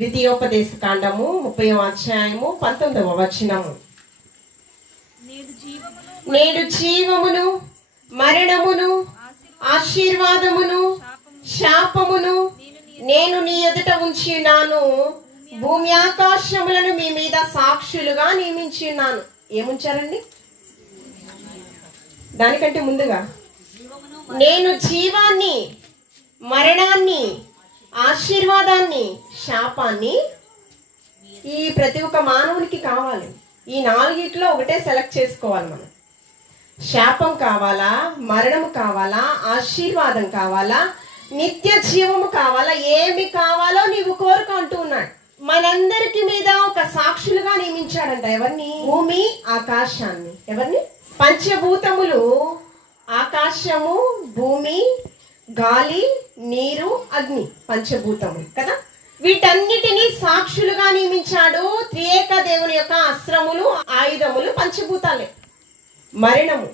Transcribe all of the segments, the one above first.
ద్వితీయోపదేశ కాండము 30వ అధ్యాయము 19వ వచనము. నేడు జీవమును మరణమును ఆశీర్వాదమును శాపమును నేను నీ ఎదుట ఉంచినాను. భూమి ఆకాశములను మీ మీద సాక్షులుగా నియమించి ఉన్నాను. ఏముంచారండి? దానికంటే ముందుగా నేను జీవాన్ని మరణాన్ని ఆశీర్వాదాన్ని శాపాన్ని ఈ ప్రతి ఒక్క మానవునికి కావాలి. ఈ నాలుగిట్లో ఒకటే సెలెక్ట్ చేసుకోవాలి మనం. శాపం కావాలా, మరణము కావాలా, ఆశీర్వాదం కావాలా, నిత్య జీవము కావాలా, ఏమి కావాలో నీవు కోరుకు అంటూ ఉన్నాడు. మనందరికి మీద ఒక సాక్షులుగా నియమించాడంట. ఎవరిని? భూమి ఆకాశాన్ని. ఎవరిని? పంచభూతములు, ఆకాశము, భూమి, గాలి, నీరు, అగ్ని, పంచభూతములు కదా. వీటన్నిటినీ సాక్షులుగా నియమించాడు. త్రియేక దేవుని యొక్క అస్త్రములు, ఆయుధములు పంచభూతాలే. మరణము,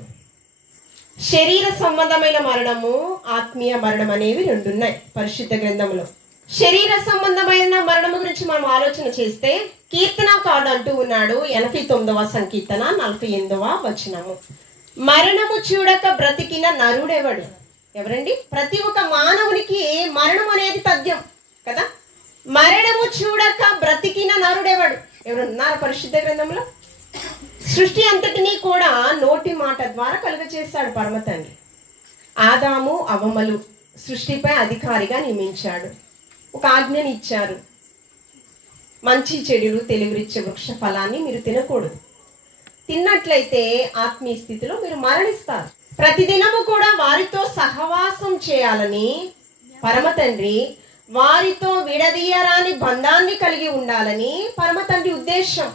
శరీర సంబంధమైన మరణము, ఆత్మీయ మరణం అనేవి రెండు ఉన్నాయి పరిశుద్ధ గ్రంథంలో. శరీర సంబంధమైన మరణము గురించి మనం ఆలోచన చేస్తే కీర్తనకారుడు అంటూ ఉన్నాడు 89వ సంకీర్తన 48వ వచనము. మరణము చూడక బ్రతికిన నరుడెవడు? ఎవరండి? ప్రతి ఒక్క మానవునికి మరణం అనేది తథ్యం కదా. మరణము చూడక బ్రతికిన నరుడెవడు? ఎవరున్నారు పరిశుద్ధ గ్రంథంలో? సృష్టి అంతటినీ కూడా నోటి మాట ద్వారా కలుగచేశాడు పరమ తండ్రి. ఆదాము అవ్వమలు సృష్టిపై అధికారిగా నియమించాడు. ఒక ఆజ్ఞని ఇచ్చారు. మంచి చెడులు తెలివిరిచ్చే వృక్ష ఫలాన్ని మీరు తినకూడదు. తిన్నట్లయితే ఆత్మీయ స్థితిలో మీరు మరణిస్తారు. ప్రతిదినము కూడా వారితో సహవాసం చేయాలని పరమ తండ్రి, వారితో విడదీయరాని బంధాన్ని కలిగి ఉండాలని పరమ తండ్రి ఉద్దేశం.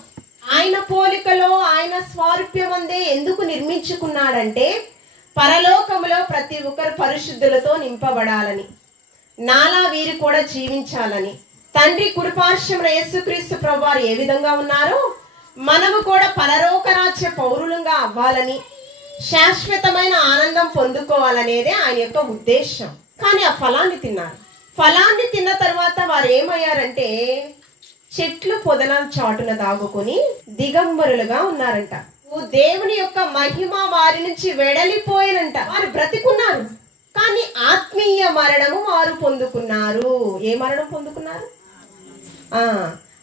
ఆయన పోలికలో ఆయన స్వారూప్యమందే ఎందుకు నిర్మించుకున్నాడంటే పరలోకములో ప్రతి ఒక్కరు పరిశుద్ధులతో నింపబడాలని, నాలా వీరు కూడా జీవించాలని. తండ్రి కుడిపార్శ్వమున యేసుక్రీస్తు ప్రభువారు ఏ విధంగా ఉన్నారో మనము కూడా పరలోక రాజ్య పౌరులుగా అవ్వాలని, శాశ్వతమైన ఆనందం పొందుకోవాలనేదే ఆయన యొక్క ఉద్దేశం. కానీ ఆ ఫలాన్ని తిన్నారు. ఫలాన్ని తిన్న తర్వాత వారు ఏమయ్యారంటే చెట్లు పొదల చాటున దాగుకొని దిగంబరులుగా ఉన్నారంట. దేవుని యొక్క మహిమ వారి నుంచి వెడలిపోయినంట. వారు బ్రతికున్నారు కానీ ఆత్మీయ మరణము వారు పొందుకున్నారు. ఏ మరణం పొందుకున్నారు?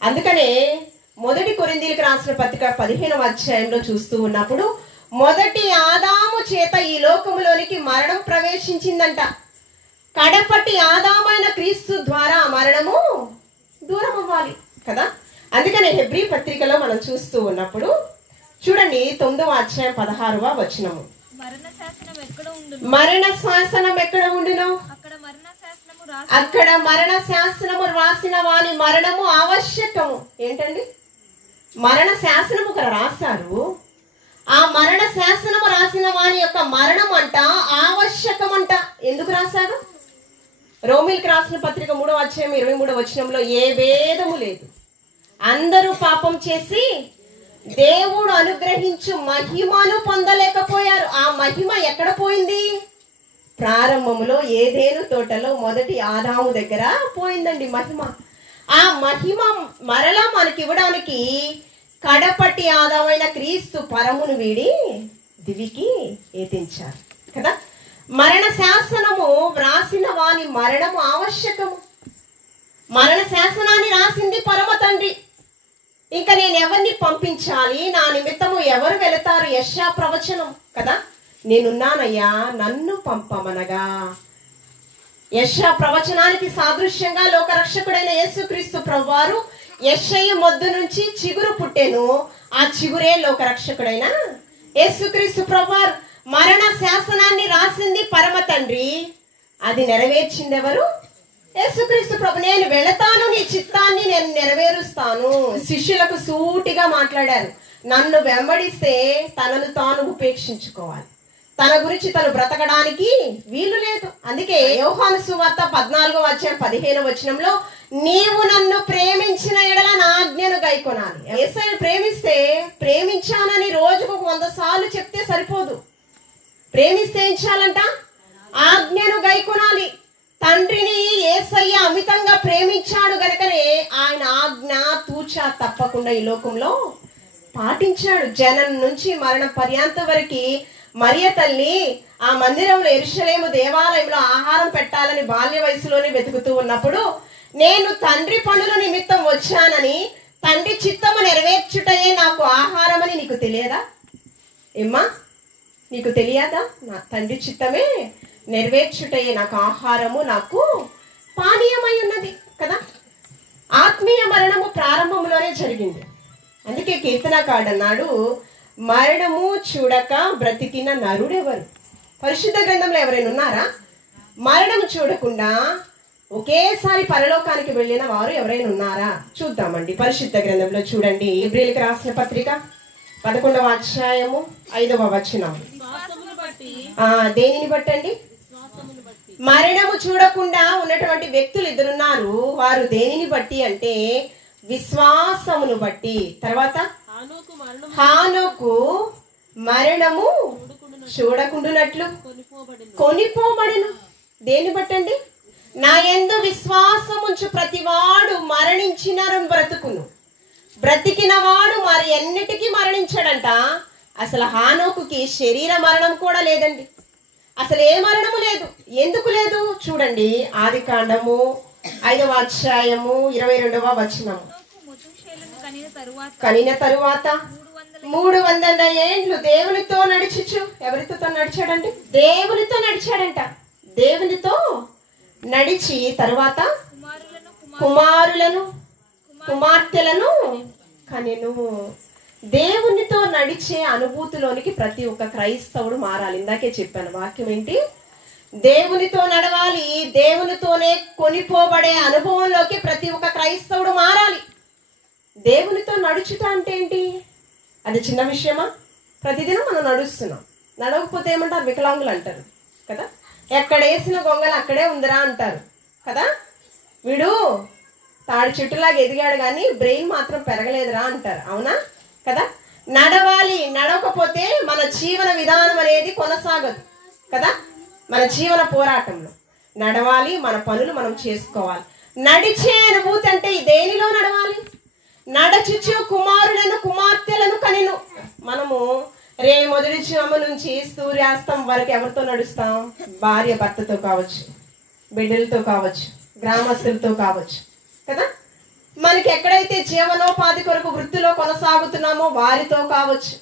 అందుకనే మొదటి కొరింథీయులకు రాసిన పత్రిక 15వ అధ్యాయంలో చూస్తూ ఉన్నప్పుడు మొదటి ఆదాము చేత ఈ లోకములోనికి మరణం ప్రవేశించిందంట. కడపటి ఆదామైన క్రీస్తు ద్వారా మరణము దూరం అవ్వాలి కదా. అందుకనే హెబ్రీ పత్రికలో మనం చూస్తూ ఉన్నప్పుడు చూడండి 9వ అధ్యాయం 16వ వచనము. మరణ శాసనం ఎక్కడ ఉండునో అక్కడ మరణ శాసనము రాసిన వాని మరణము ఆవశ్యకము. ఏంటండి? మరణ శాసనము ఇక్కడ రాశారు. ఆ మరణ శాసనము రాసిన వాని యొక్క మరణం అంట ఆవశ్యకం అంట. ఎందుకు రాశారు? రోమిల్కి రాసిన పత్రిక 3వ అధ్యాయం 23వ వచనంలో ఏ భేదము లేదు, అందరూ పాపం చేసి దేవుడు అనుగ్రహించు మహిమను పొందలేకపోయారు. ఆ మహిమ ఎక్కడ పోయింది? ప్రారంభములో ఏదేను తోటలో మొదటి ఆదాము దగ్గర పోయిందండి మహిమ. ఆ మహిమ మరలా మనకి ఇవ్వడానికి కడపటి ఆదామైన క్రీస్తు పరమును వీడి దివికి ఏతించారు కదా. మరణ శాసనము వ్రాసిన వాని మరణము ఆవశ్యకము. మరణ శాసనాన్ని రాసింది పరమ తండ్రి. ఇంకా నేను ఎవరిని పంపించాలి? నా నిమిత్తము ఎవరు వెళతారు? యెషయా ప్రవచనం కదా. నేనున్నానయ్యా, నన్ను పంపమనగా. యెషయా ప్రవచనానికి సాదృశ్యంగా లోకరక్షకుడైన యేసుక్రీస్తు ప్రభువారు యెషయ మొద్దు నుంచి చిగురు పుట్టెను. ఆ చిగురే లోకరక్షకుడైన యేసుక్రీస్తు ప్రభువారు. మరణ శాసనాన్ని రాసింది పరమ తండ్రి, అది నెరవేర్చింది ఎవరు? యేసుక్రీస్తు ప్రభు. నేను వెళతాను, నీ చిత్తాన్ని నేను నెరవేరుస్తాను. శిష్యులకు సూటిగా మాట్లాడారు. నన్ను వెంబడిస్తే తనను తాను ఉపేక్షించుకోవాలి, తన గురించి తను బ్రతకడానికి వీలు లేదు. అందుకే యోహాను సువార్త 14వ అధ్యాయం 15వ వచనంలో నీవు నన్ను ప్రేమించిన ఎడల నా ఆజ్ఞను గైకొనాలి. యేసయ్యను ప్రేమిస్తే ప్రేమించానని రోజుకు 100 సార్లు చెప్తే సరిపోదు. ప్రేమిస్తే ఏం చేయాలంట? ఆజ్ఞను గైకొనాలి. తండ్రిని యేసయ్య అమితంగా ప్రేమించాడు గనుకనే ఆయన తూచా తప్పకుండా ఈ లోకంలో పాటించాడు. జనం నుంచి మరణ పర్యాంతం వరకు మరియ తల్లి ఆ మందిరంలో యెరూషలేము దేవాలయంలో ఆహారం పెట్టాలని బాల్య వయసులోనే వెతుకుతూ ఉన్నప్పుడు, నేను తండ్రి పనుల నిమిత్తం వచ్చానని, తండ్రి చిత్తము నెరవేర్చుటయే నాకు ఆహారం అని నీకు తెలియదా ఏమ్మా? నీకు తెలియదా? నా తండ్రి చిత్తమే నెరవేర్చుటయే నాకు ఆహారము, నాకు పానీయమై ఉన్నది కదా. ఆత్మీయ మరణము ప్రారంభంలోనే జరిగింది. అందుకే కీర్తనకారుడు అన్నాడు, మరణము చూడక బ్రతికిన నరుడెవరు? పరిశుద్ధ గ్రంథంలో ఎవరైనా ఉన్నారా? మరణము చూడకుండా ఒకేసారి పరలోకానికి వెళ్ళిన వారు ఎవరైనా ఉన్నారా? చూద్దామండి. పరిశుద్ధ గ్రంథంలో చూడండి, హెబ్రీయులకు రాసిన పత్రిక 11వ అధ్యాయము 5వ వచనం. దేనిని బట్టండి? మరణము చూడకుండా ఉన్నటువంటి వ్యక్తులు ఇద్దరున్నారు. వారు దేనిని బట్టి అంటే విశ్వాసమును బట్టి. తర్వాత హానోకు మరణము చూడకుండునట్లు కొనిపోబడెను. దేని బట్టండి? నా యందు విశ్వాసముంచు ప్రతివాడు మరణించినను బ్రతుకును, బ్రతికిన వాడు మరి ఎన్నిటికీ మరణించాడంట. అసలు హానోకుకి శరీర మరణం కూడా లేదండి. అసలు ఏ మరణము లేదు. ఎందుకు లేదు? చూడండి, ఆదికాండము 5వ అధ్యాయము 22వ వచనం. కనిన తరువాత 300 ఏండ్లు దేవునితో నడిచుచు. ఎవరితో నడిచాడండి? దేవునితో నడిచాడంట. దేవునితో నడిచి తరువాత కుమారులను కుమార్తెలను కనెను. దేవునితో నడిచే అనుభూతిలోనికి ప్రతి ఒక్క క్రైస్తవుడు మారాలి. ఇందాకే చెప్పాను వాక్యం ఏంటి? దేవునితో నడవాలి. దేవునితోనే కొనిపోబడే అనుభవంలోకి ప్రతి ఒక్క క్రైస్తవుడు మారాలి. దేవునితో నడుచుట అంటే ఏంటి? అది చిన్న విషయమా? ప్రతిదినం మనం నడుస్తున్నాం. నడవకపోతే ఏమంటారు? వికలాంగులు అంటారు కదా. ఎక్కడ వేసిన గొంగలు అక్కడే ఉందిరా అంటారు కదా. వీడు తాడి చెట్టులాగా ఎదిగాడు కానీ బ్రెయిన్ మాత్రం పెరగలేదురా అంటారు. అవునా కదా. నడవాలి. నడవకపోతే మన జీవన విధానం అనేది కొనసాగదు కదా. మన జీవన పోరాటంలో నడవాలి. మన పనులు మనం చేసుకోవాలి. నడిచే అనుభూతి అంటే దేనిలో నడవాలి? నడచుచు కుమారులను కుమార్తెలను కనెను. మనము మొదటి జాము నుంచి సూర్యాస్తం వరకు ఎవరితో నడుస్తాం? భార్య భర్తతో కావచ్చు, బిడ్డలతో కావచ్చు, గ్రామస్తులతో కావచ్చు కదా. మనకి ఎక్కడైతే జీవనోపాధి కొరకు వృత్తిలో కొనసాగుతున్నామో వారితో కావచ్చు.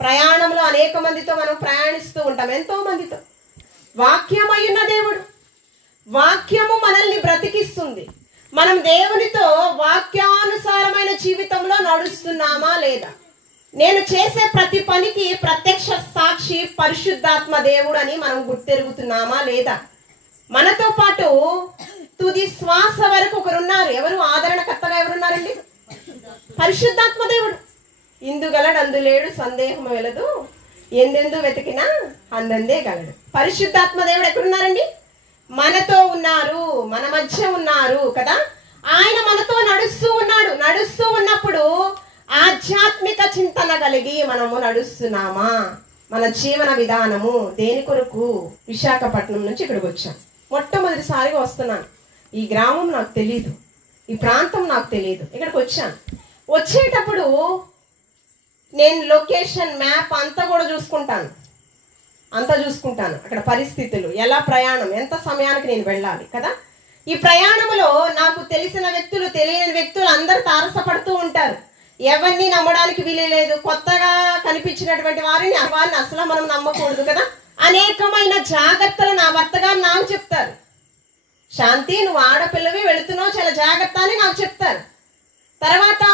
ప్రయాణంలో అనేక మందితో మనం ప్రయాణిస్తూ ఉంటాం, ఎంతో మందితో. వాక్యమయ్యున్న దేవుడు, వాక్యము మనల్ని బ్రతికిస్తుంది. మనం దేవునితో వాక్యానుసారమైన జీవితంలో నడుస్తున్నామా లేదా? నేను చేసే ప్రతి పనికి ప్రత్యక్ష సాక్షి పరిశుద్ధాత్మ దేవుడు అని మనం గుర్తెరుగుతున్నామా లేదా? మనతో పాటు తుది శ్వాస వరకు ఒకరున్నారు. ఎవరు? ఆదరణకర్తగా ఎవరున్నారండి? పరిశుద్ధాత్మ దేవుడు. ఇందుగలడు అందులేడు సందేహం వెలదు, ఎందెందు వెతికినా అందందే గలడు. పరిశుద్ధాత్మ దేవుడు ఎక్కడున్నారండి? మనతో ఉన్నారు, మన మధ్య ఉన్నారు కదా. ఆయన మనతో నడుస్తూ ఉన్నాడు. నడుస్తూ ఉన్నప్పుడు ఆధ్యాత్మిక చింతన కలిగి మనము నడుస్తున్నామా? మన జీవన విధానము దేని కొరకు? విశాఖపట్నం నుంచి ఇక్కడికి వచ్చాను. మొట్టమొదటిసారిగా వస్తున్నాను. ఈ గ్రామం నాకు తెలియదు, ఈ ప్రాంతం నాకు తెలియదు. ఇక్కడికి వచ్చాను. వచ్చేటప్పుడు నేను లొకేషన్ మ్యాప్ అంతా కూడా చూసుకుంటాను. అక్కడ పరిస్థితులు, ఎలా ప్రయాణం, ఎంత సమయానికి నేను వెళ్ళాలి కదా. ఈ ప్రయాణంలో నాకు తెలిసిన వ్యక్తులు, తెలియని వ్యక్తులు అందరు తారసపడుతూ ఉంటారు. ఎవరిని నమ్మడానికి వీలేదు. కొత్తగా కనిపించినటువంటి వారిని అసలు మనం నమ్మకూడదు కదా. అనేకమైన జాగ్రత్తలు నా భర్తగారు నాకు చెప్తారు. శాంతి, నువ్వు ఆడపిల్లవి, వెళుతున్నావు, చాలా జాగ్రత్త అని నాకు చెప్తారు. తర్వాత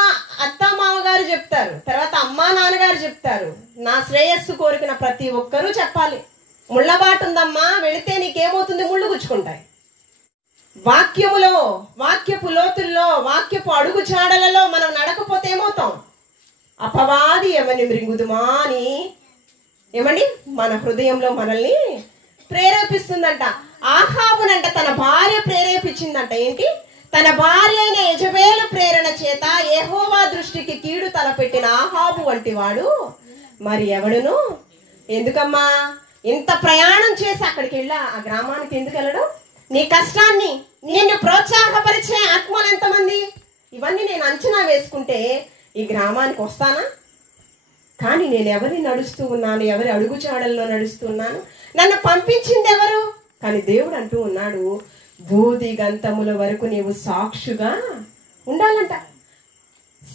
అత్త మామగారు చెప్తారు. తర్వాత అమ్మా నాన్నగారు చెప్తారు. నా శ్రేయస్సు కోరికిన ప్రతి ఒక్కరూ చెప్పాలి. ముళ్ళబాటు ఉందమ్మా, వెళితే నీకేమవుతుంది? ముళ్ళు గుచ్చుకుంటాయి. వాక్యములో, వాక్యపు లోతుల్లో, వాక్యపు అడుగు చాడలలో మనం నడకపోతే ఏమవుతాం? అపవాది ఏమని మృంగుదుమా అని ఏమండి మన హృదయంలో మనల్ని ప్రేరేపిస్తుందంట. ఆహాబునంట తన భార్య ప్రేరేపించిందంట. ఏంటి? తన భార్య అయిన యెజబేలు ప్రేరణ చేత యెహోవా దృష్టికి కీడు తలపెట్టిన ఆహాబు వంటి వాడు మరి ఎవడును. ఎందుకమ్మా ఇంత ప్రయాణం చేసి అక్కడికి వెళ్ళా? ఆ గ్రామానికి ఎందుకు వెళ్ళడం? నీ కష్టాన్ని నిన్ను ప్రోత్సాహపరిచే ఆత్మలు ఎంతమంది? ఇవన్నీ నేను అంచనా వేసుకుంటే ఈ గ్రామానికి వస్తానా? కానీ నేను ఎవరిని నడుస్తూ ఉన్నాను, ఎవరి అడుగుచాడల్లో నడుస్తున్నాను, నన్ను పంపించింది ఎవరు? కానీ దేవుడు అంటూ ఉన్నాడు, బూది గంతముల వరకు నీవు సాక్షిగా ఉండాలంట.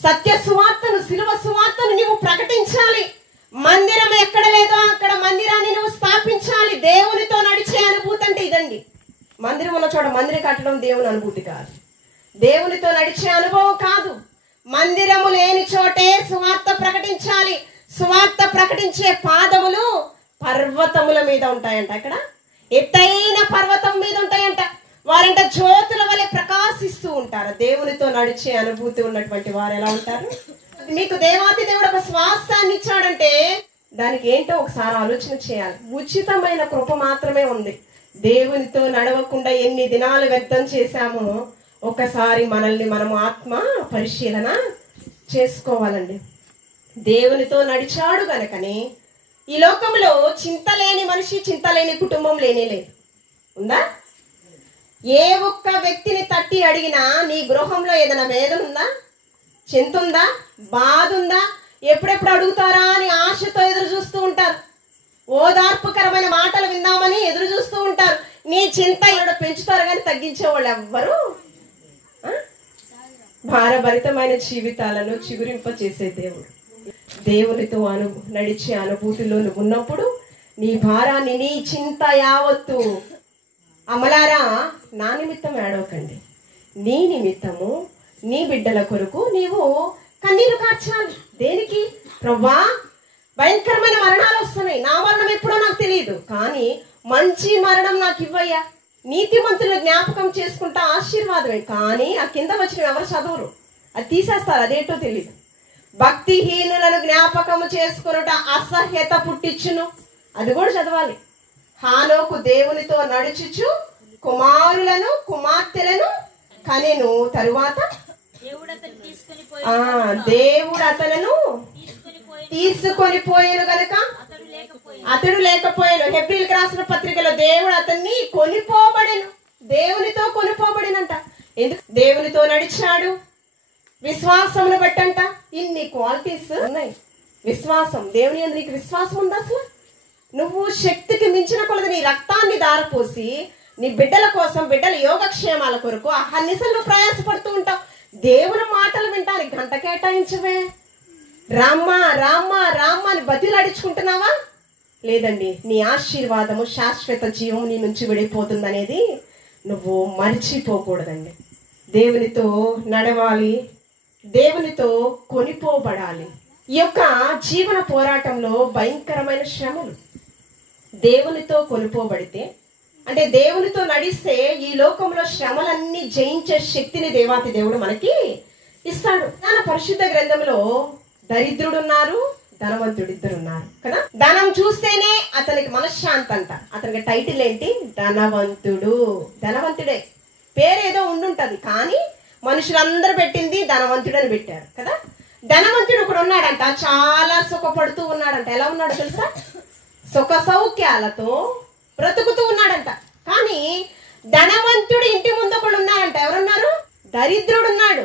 సత్య సువార్తను, శిలువ సువార్తను నీవు ప్రకటించాలి. మందిరం ఎక్కడ లేదో అక్కడ మందిరాన్ని నువ్వు స్థాపించాలి. దేవునితో నడిచే అనుభూతి అంటే ఇదండి. మందిరం ఉన్న చోట మందిరం కట్టడం దేవుని అనుభూతి కాదు, దేవునితో నడిచే అనుభవం కాదు. మందిరము లేని చోటే సువార్త ప్రకటించాలి. సువార్త ప్రకటించే పాదములు పర్వతముల మీద ఉంటాయంట. అక్కడ ఎత్తైన పర్వతం మీద ఉంటాయంట. వారంట జ్యోతుల వలె ప్రకాశిస్తూ ఉంటారు. దేవునితో నడిచే అనుభూతి ఉన్నటువంటి వారు ఎలా ఉంటారు? మీకు దేవాతి దేవుడు ఒక శ్వాసాన్ని ఇచ్చాడంటే దానికి ఏంటో ఒకసారి ఆలోచన చేయాలి. ఉచితమైన కృప మాత్రమే ఉంది. దేవునితో నడవకుండా ఎన్ని దినాలు వ్యర్థం చేశామో ఒకసారి మనల్ని మనము ఆత్మ పరిశీలన చేసుకోవాలండి. దేవునితో నడిచాడు గనకనే ఈ లోకంలో చింత లేని మనిషి, చింత లేని కుటుంబం లేనే లేదు. ఉందా? ఏ ఒక్క వ్యక్తిని తట్టి అడిగినా నీ గృహంలో ఏదైనా వేదన ఉందా, చింత ఉందా, బాధ ఉందా, ఎప్పుడెప్పుడు అడుగుతారా అని ఆశతో ఎదురు చూస్తూ ఉంటారు. ఓదార్పుకరమైన మాటలు విందామని ఎదురు చూస్తూ ఉంటారు. నీ చింత ఇక్కడ పెంచుతారు కానీ తగ్గించేవాళ్ళు ఎవ్వరు. భారభరితమైన జీవితాలను చిగురింప చేసే దేవుడు. దేవునితో నడిచే అనుభూతిలో నువ్వు ఉన్నప్పుడు నీ భారాన్ని, నీ చింత యావత్తు, అమలారా నా నిమిత్తం ఏడవకండి, నీ నిమిత్తము నీ బిడ్డల కొరకు నీవు కన్నీరు కార్చాలి. దేనికి? ప్రభువా, భయంకరమైన మరణాలు వస్తున్నాయి, నా మరణం ఎప్పుడో నాకు తెలియదు, కానీ మంచి మరణం నాకు ఇవ్వయ్యా. నీతిమంతుల జ్ఞాపకం చేసుకుంటా ఆశీర్వాదమే. కానీ ఆ కింద వచ్చిన ఎవరు చదవరు, అది తీసేస్తారు, అదేంటో తెలియదు. భక్తిహీనులను జ్ఞాపకము చేసుకునుట అసహ్యత పుట్టించును, అది కూడా చదవాలి. హానోకు దేవునితో నడుచుచు కుమారులను కుమార్తెలను కనెను. తరువాత దేవుడు అతను తీసుకొని పోయాను గనుక అతడు లేకపోయాను. హెబ్రీయులకు రాసిన పత్రికలో దేవుడు అతన్ని కొనిపోబడెను, దేవునితో కొనిపోబడినంట. ఎందుకు? దేవునితో నడిచాడు. విశ్వాసమును బట్టంట. ఇన్ని క్వాలిటీస్ ఉన్నాయి. విశ్వాసం, దేవుని యందు నీకు విశ్వాసం ఉందా? అసలు నువ్వు శక్తికి మించిన కొలది నీ రక్తాన్ని దారపోసి నీ బిడ్డల కోసం, బిడ్డల యోగక్షేమాల కొరకు అహర్నిశలు ప్రయాసపడుతూ ఉంటావు. దేవుని మాటలు వింటానికి గంట కేటాయించవే. రామ్మా రామ్మా రామ్మా అని బతిలాడించుకుంటున్నావా? లేదండి, నీ ఆశీర్వాదము, శాశ్వత జీవం నీ నుంచి విడిపోతుందనేది నువ్వు మర్చిపోకూడదండి. దేవునితో నడవాలి, దేవునితో కొనిపోబడాలి. ఈ యొక్క జీవన పోరాటంలో భయంకరమైన శ్రమలు. దేవునితో కొనిపోబడితే అంటే దేవునితో నడిస్తే ఈ లోకంలో శ్రమలన్నీ జయించే శక్తిని దేవాతి దేవుడు మనకి ఇస్తాడు. మన పరిశుద్ధ గ్రంథంలో దరిద్రుడున్నారు, ధనవంతుడు ఇద్దరున్నారు కదా. ధనం చూస్తేనే అతనికి మనశ్శాంతి అంట. అతనికి టైటిల్ ఏంటి? ధనవంతుడు. ధనవంతుడే పేరేదో ఉండుంటది, కానీ మనుషులందరూ పెట్టింది ధనవంతుడు అని పెట్టారు కదా. ధనవంతుడు ఒకడు ఉన్నాడంట, చాలా సుఖపడుతూ ఉన్నాడంట. ఎలా ఉన్నాడు తెలుసా? సుఖ సౌఖ్యాలతో బ్రతుకుతూ ఉన్నాడంట. కానీ ధనవంతుడు ఇంటి ముందు ఒకడు ఉన్నాడంట. ఎవరున్నారు? దరిద్రుడు ఉన్నాడు.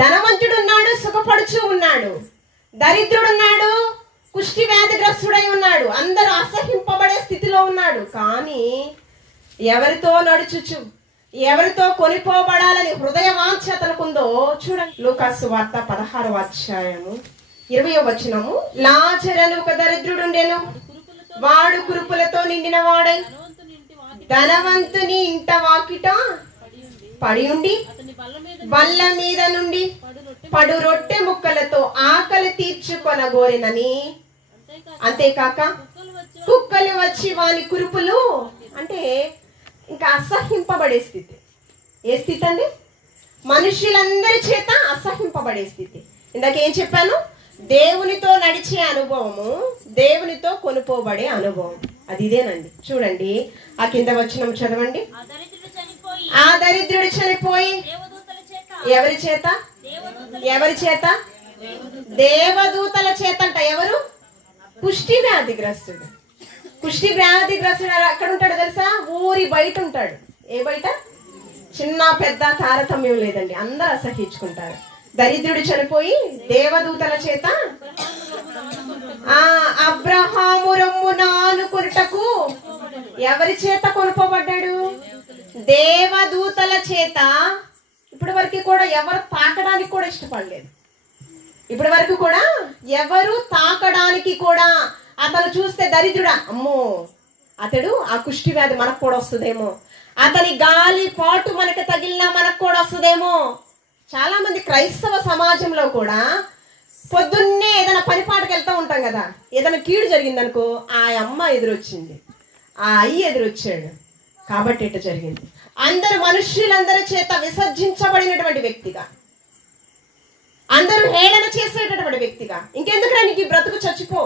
ధనవంతుడు ఉన్నాడు, సుఖపడుచూ ఉన్నాడు. దరిద్రుడు ఉన్నాడు, కుష్టి వ్యాధిగ్రస్తుడై ఉన్నాడు. అందరూ అసహింపబడే స్థితిలో ఉన్నాడు. కానీ ఎవరితో నడుచుచు, ఎవరితో కొనిపోబడాలని హృదయ వాంఛ అతనుకుందో చూడండి. లూకాసు వార్త 16వ అధ్యాయము 20వ వచనము. లాజరు ఒక దరిద్రుడుండెను, వాడు కురుపులతో నిండిన వాడై ధనవంతుని ఇంట వాకిట పడి ఉండి బల్ల మీద నుండి పడు రొట్టె ముక్కలతో ఆకలి తీర్చుకొనగోరినని, అంతేకాక కుక్కలు వచ్చి వాని కురుపులు, అంటే ఇంకా అసహింపబడే స్థితి. ఏ స్థితి అండి? మనుషులందరి చేత అసహింపబడే స్థితి. ఇందాకేం చెప్పాను? దేవునితో నడిచే అనుభవము, దేవునితో కొనుపోబడే అనుభవం, అది ఇదేనండి. చూడండి ఆ కింద వచనం చదవండి. ఆ దరిద్రుడు చనిపోయి ఎవరి చేత? ఎవరి చేత? దేవదూతల చేత అంట. ఎవరు? కుష్టి వ్యాధిగ్రస్తుడు. కుష్టి వ్యాధిగ్రస్తుడు ఎక్కడ ఉంటాడు తెలుసా? ఊరి బయట ఉంటాడు. ఏ బయట? చిన్న పెద్ద తారతమ్యం లేదండి, అందరూ అసహించుకుంటారు. దరిద్రుడు చనిపోయి దేవదూతల చేత అబ్రహాము రొమ్మున ఆనుకొనుటకు ఎవరి చేత కొనుకోబడ్డాడు? దేవదూతల చేత. ఇప్పటి వరకు కూడా ఎవరు తాకడానికి కూడా ఇష్టపడలేదు. ఇప్పటి వరకు కూడా ఎవరు తాకడానికి కూడా, అతను చూస్తే దరిద్రుడా, అమ్మో అతడు ఆ కుష్టి వ్యాధి మనకు కూడా వస్తుందేమో, అతని గాలి పాటు మనకు తగిలినా మనకు కూడా వస్తుందేమో. చాలా మంది క్రైస్తవ సమాజంలో కూడా పొద్దున్నే ఏదైనా పనిపాటుకు వెళ్తూ ఉంటాం కదా, ఏదైనా కీడు జరిగిందనుకో, ఆ అమ్మ ఎదురొచ్చింది, ఆ అయ్యి ఎదురొచ్చాడు కాబట్టి ఇట్లా జరిగింది. అందరు మనుష్యులందరి చేత విసర్జించబడినటువంటి వ్యక్తిగా, అందరూ హేళన చేసేటటువంటి వ్యక్తిగా, ఇంకెందుకురా నీకు ఈ బ్రతుకు చచ్చిపో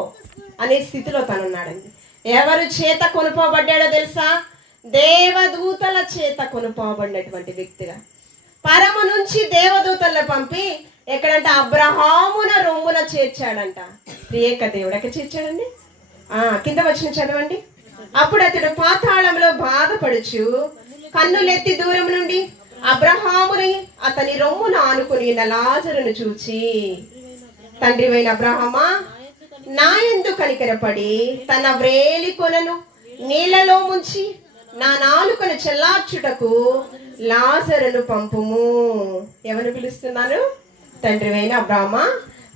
అనే స్థితిలో తనున్నాడండి. ఎవరు చేత కొనుకోబడ్డాడో తెలుసా? దేవదూతల చేత కొనుకోబడినటువంటి వ్యక్తిగా. పరము నుంచి దేవదూతలను పంపి ఎక్కడంట? అబ్రహామున రొమ్మున చేర్చాడంట. ఏక దేవుడు ఎక్కడ చేర్చాడండి? కింద వచ్చిన చదవండి. అప్పుడు అతడు పాతాళంలో బాధపడుచు కన్నులెత్తి దూరం నుండి అబ్రహాముని అతని రొమ్మున ఆనుకుని లాజరును చూచి, తండ్రివైన అబ్రహామా, నా యందు కనికరపడి తన వ్రేలి కొనను నీళ్లలో ముంచి నా నాలుకను చెల్లార్చుటకు లాజరును పంపుము. ఎవరు పిలుస్తున్నారు? తండ్రివైన అబ్రహామా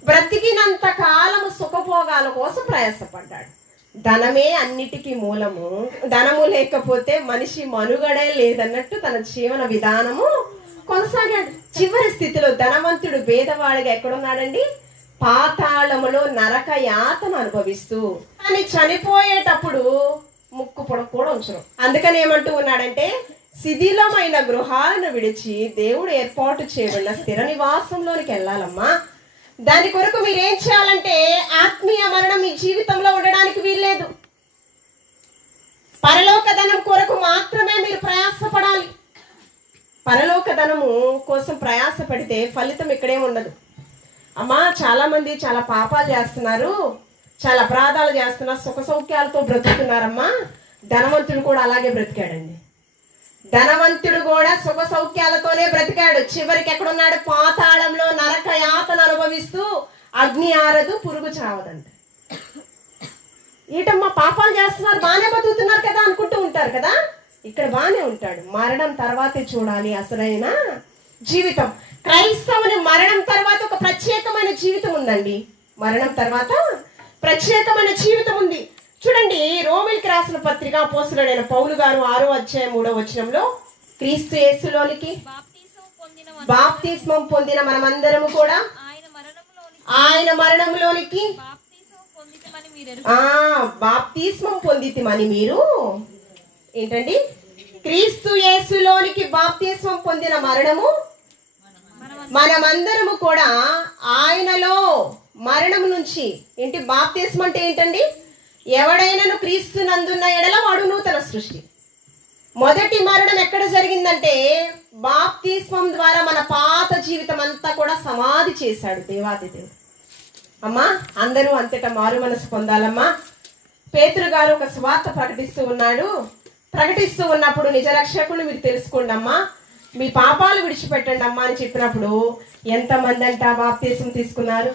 బ్రతికినంత కాలము సుఖభోగాల కోసం ప్రయాసపడ్డాడు. ధనమే అన్నిటికీ మూలము, ధనము లేకపోతే మనిషి మనుగడే లేదన్నట్టు తన జీవన విధానము కొనసాగాడు. చివరి స్థితిలో ధనవంతుడు పేదవాడిగా ఎక్కడున్నాడండి? పాతాళములో నరక యాతన అనుభవిస్తూ. అని చనిపోయేటప్పుడు ముక్కు పొడక కూడా ఉంచరు. అందుకని ఏమంటూ ఉన్నాడంటే, శిథిలమైన గృహాలను విడిచి దేవుడు ఏర్పాటు చేయబడిన స్థిర నివాసంలోనికి వెళ్ళాలమ్మా. దాని కొరకు మీరేం చేయాలంటే, ఆత్మీయ మరణం మీ జీవితంలో ఉండడానికి వీల్లేదు. పరలోక ధనం కొరకు మాత్రమే మీరు ప్రయాసపడాలి. పరలోక ధనము కోసం ప్రయాసపడితే ఫలితం ఇక్కడే ఉండదు అమ్మా. చాలా మంది చాలా పాపాలు చేస్తున్నారు, చాలా అపరాధాలు చేస్తున్నారు, సుఖ సౌఖ్యాలతో బ్రతుకుతున్నారమ్మా. ధనవంతుడు కూడా అలాగే బ్రతికాడండి. ధనవంతుడు కూడా సుఖ సౌఖ్యాలతోనే బ్రతికాడు. చివరికి ఎక్కడున్నాడు? పాతాళంలో నరక యాతన అనుభవిస్తూ అగ్ని ఆరదు, పురుగు చావదంట. ఏటమ్మా పాపాలు చేస్తున్నారు, బాగానే బతుకుతున్నారు కదా అనుకుంటూ ఉంటారు కదా. ఇక్కడ బాగానే ఉంటాడు. మరణం తర్వాతే చూడాలి అసలైన జీవితం. క్రైస్తవుని మరణం తర్వాత ఒక ప్రత్యేకమైన జీవితం ఉందండి. మరణం తర్వాత ప్రత్యేకమైన జీవితం ఉంది. చూడండి, రోమిల్కి రాసిన పత్రిక అపోస్తలుడైన పౌలు గారు 6వ అధ్యాయం 3వ వచనంలో, క్రీస్తు యేసులోనికి బాప్తిస్మం పొందిన మనమందరము కూడా ఆయన మరణంలోనికి బాప్తిస్మం పొందితిమని మీరు ఏంటండి? క్రీస్తు యేసులోనికి బాప్తిస్మం పొందిన మరణము మనమందరము కూడా ఆయనలో మరణం నుంచి. ఏంటి బాప్తిస్మం అంటే? ఏంటండి? ఎవడైనాను క్రీస్తు నందున్న ఎడల వాడు నూతన సృష్టి. మొదటి మరణం ఎక్కడ జరిగిందంటే, బాప్తిస్మం ద్వారా మన పాత జీవితం అంతా కూడా సమాధి చేశాడు దేవాది దేవుడు. అమ్మా, అందరూ అంతటా మారు మనసు పొందాలమ్మా. పేతురు గారు ఒక సువార్త ప్రకటిస్తూ ఉన్నాడు. ప్రకటిస్తూ ఉన్నప్పుడు నిజ రక్షకులు మీరు తెలుసుకోండి అమ్మా, మీ పాపాలు విడిచిపెట్టండి అమ్మా అని చెప్పినప్పుడు ఎంతమంది అంట బాప్తిస్మం తీసుకున్నారు?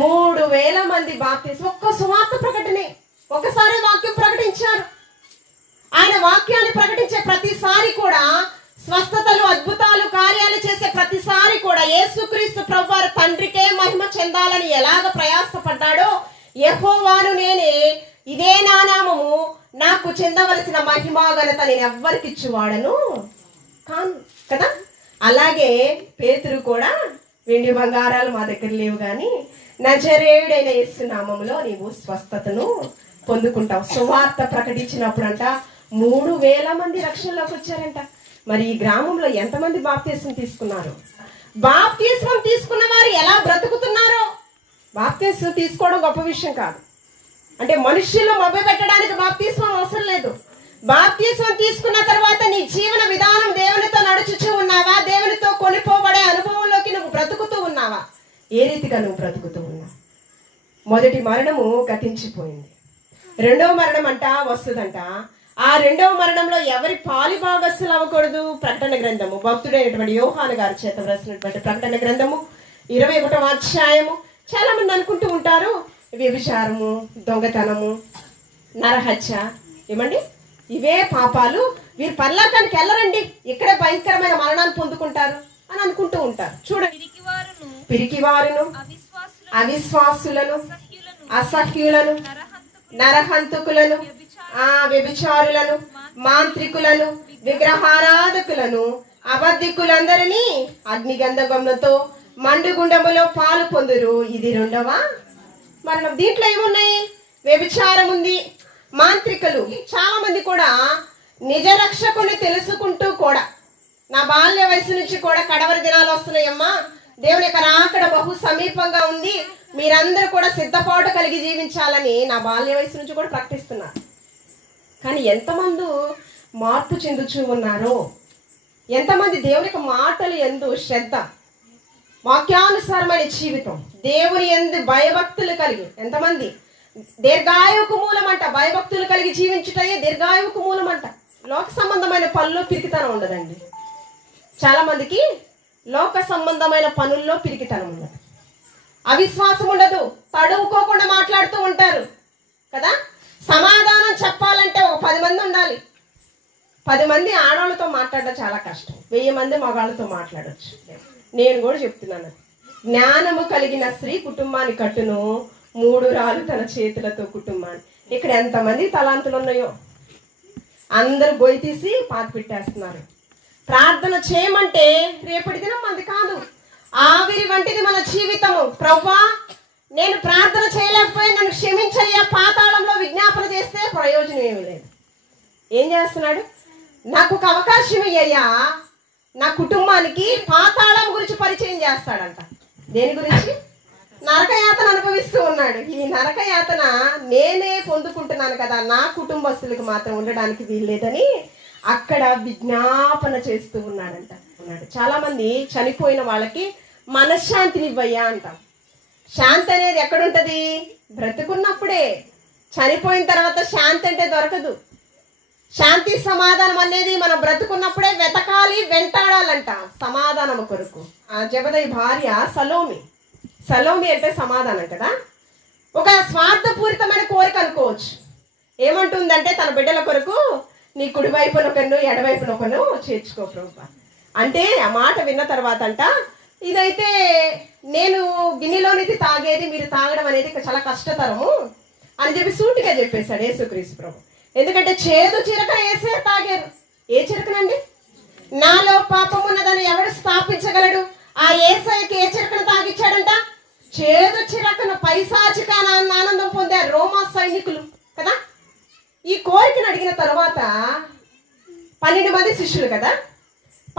3000 మంది బాప్తిస్మం. ఒక్క సువార్త ప్రకటనే, ఒకసారి వాక్యం ప్రకటించారు. ఆయన వాక్యాన్ని ప్రకటించే ప్రతిసారి కూడా స్వస్థతలు, అద్భుతాలు, కార్యాలు చేసే ప్రతిసారి కూడా యేసుక్రీస్తు ప్రభువారు తండ్రికే మహిమ చెందాలని ఎలాగ ప్రయాసపడ్డాడో, యెహోవాను నేనే, ఇదే నా నామము, నాకు చెందవలసిన మహిమా ఘనత నేను ఎవ్వరికి ఇచ్చువాడను కాను కదా. అలాగే పేతురు కూడా, వెండి బంగారాలు మా దగ్గర లేవు కానీ నజరేయుడైన యేసు నామములో నీవు స్వస్థతను పొందుకుంటావు. సువార్త ప్రకటించినప్పుడు అంట 3000 మంది రక్షణలోకి వచ్చారంట. మరి ఈ గ్రామంలో ఎంతమంది బాప్తిస్మం తీసుకున్నారు? బాప్తిస్మం తీసుకున్న వారు ఎలా బ్రతుకుతున్నారో. బాప్తిస్మం తీసుకోవడం గొప్ప విషయం కాదు. అంటే మనుష్యులు మభ్య పెట్టడానికి బాప్తిస్మం అవసరం లేదు. బాప్తిస్మం తీసుకున్న తర్వాత నీ జీవన విధానం దేవునితో నడుచుచూ ఉన్నావా? దేవునితో కొనిపోబడే అనుభవంలోకి నువ్వు బ్రతుకుతూ ఉన్నావా? ఏ రీతిగా నువ్వు బ్రతుకుతూ ఉన్నావు? మొదటి మరణము గతించిపోయింది. రెండవ మరణం అంట వస్తుందంట. ఆ రెండవ మరణంలో ఎవరి పాలిభాగస్సులు అవ్వకూడదు? ప్రకటన గ్రంథము, భక్తుడైనటువంటి యోహాను గారి చేత రాసినటువంటి ప్రకటన గ్రంథము 21వ అధ్యాయము. చాలా మంది అనుకుంటూ ఉంటారు వ్యభిచారము, దొంగతనము, నరహత్య, ఏమండి ఇవే పాపాలు, వీరు పరలోకానికి వెళ్ళరండి, ఇక్కడే భయంకరమైన మరణాన్ని పొందుకుంటారు అని అనుకుంటూ ఉంటారు. చూడండి, పిరికివారును, అవిశ్వాసులను, అసహ్యులను, నరహంతకులను, వ్యభిచారులను, మాంత్రికులను, విగ్రహారాధకులను, అబద్ధికులందరినీ అగ్నిగంధకములతో మండుగుండములో పాలు పొందురు. ఇది 2వ మరణం. దీంట్లో ఏమున్నాయి? వ్యభిచారం ఉంది, మాంత్రికులు. చాలా మంది కూడా నిజ రక్షకుని తెలుసుకుంటూ కూడా, నా బాల్య వయసు నుంచి కూడా కడవరి దినాలు వస్తున్నాయమ్మా, దేవుని యొక్క రాకడ బహు సమీపంగా ఉంది, మీరందరూ కూడా సిద్ధపాటు కలిగి జీవించాలని నా బాల్య వయసు నుంచి కూడా ప్రకటిస్తున్నారు. కానీ ఎంతమంది మార్పు చెందుచూ ఉన్నారో, ఎంతమంది దేవుని యొక్క మాటలు యందు శ్రద్ధ, వాక్యానుసారమైన జీవితం, దేవుని యందు భయభక్తులు కలిగి, ఎంతమంది దీర్ఘాయువుకు మూలమంట. భయభక్తులు కలిగి జీవించుటయే దీర్ఘాయువుకు మూలమంట. లోక సంబంధమైన పనుల్లో పిరికితనం ఉండదండి. చాలా మందికి లోక సంబంధమైన పనుల్లో పిరికితనం ఉండదు, అవిశ్వాసం ఉండదు, తడువుకోకుండా మాట్లాడుతూ ఉంటారు కదా. సమాధానం చెప్పాలంటే ఒక 10 మంది ఉండాలి. 10 మంది ఆడవాళ్ళతో మాట్లాడడం చాలా కష్టం, 1000 మంది మగాళ్ళతో మాట్లాడవచ్చు. నేను కూడా చెప్తున్నాను, జ్ఞానము కలిగిన స్త్రీ కుటుంబాన్ని కట్టును, 3 రాళ్ళు తన చేతులతో కుటుంబాన్ని. ఇక్కడ ఎంతమంది తలాంతులు ఉన్నాయో అందరూ గొయ్యి తీసి పాతి పెట్టేస్తున్నారు. ప్రార్థన చేయమంటే రేపటి దినం మంది కాదు, ఆవిరి వంటిది మన జీవితము. ప్రభువా, నేను ప్రార్థన చేయలేకపోయి నన్ను క్షమించయ్యా, పాతాళంలో విజ్ఞాపన చేస్తే ప్రయోజనం ఏమీ లేదు. ఏం చేస్తున్నాడు? నాకు ఒక అవకాశం ఇయ్యయ్యా, నా కుటుంబానికి పాతాళం గురించి పరిచయం చేస్తాడంట. దేని గురించి? నరకయాతన అనుభవిస్తూ ఉన్నాడు. ఈ నరకయాతన నేనే పొందుకుంటున్నాను కదా, నా కుటుంబస్తులకు మాత్రం ఉండడానికి వీల్లేదని అక్కడ విజ్ఞాపన చేస్తూ ఉన్నాడంట. చాలా మంది చనిపోయిన వాళ్ళకి మనశ్శాంతినివ్వయ్యా అంటాం. శాంతి అనేది ఎక్కడుంటది? బ్రతుకున్నప్పుడే. చనిపోయిన తర్వాత శాంతి అంటే దొరకదు. శాంతి సమాధానం అనేది మనం బ్రతుకున్నప్పుడే వెతకాలి, వెంటాడాలంట సమాధానం కొరకు. ఆ జబదయి భార్య సలోమి. సలోమి అంటే సమాధానం కదా. ఒక స్వార్థపూరితమైన కోరిక అనుకోవచ్చు. ఏమంటుందంటే తన బిడ్డల కొరకు నీ కుడి వైపున ఒకను ఎడవైపున ఒకను చేర్చుకో ప్రభువా అంటే, ఆ మాట విన్న తర్వాత అంట, ఇదైతే నేను గిన్నెలోనిది తాగేది, మీరు తాగడం అనేది చాలా కష్టతరము అని చెప్పి సూటిగా చెప్పేశాడు యేసుక్రీస్తు ప్రభు. ఎందుకంటే చేదు చిరక వేసే తాగారు. ఏ చిరకనండి? నాలో పాపం ఉన్నదని ఎవడు స్థాపించగలడు? ఆ యేసయ్యకి ఏ చిరకను తాగిచ్చాడంట? చేదు చిరకను. పైశాచిక ఆనందం పొందారు రోమా సైనికులు కదా. ఈ కోరికను అడిగిన తర్వాత 12 మంది శిష్యులు కదా.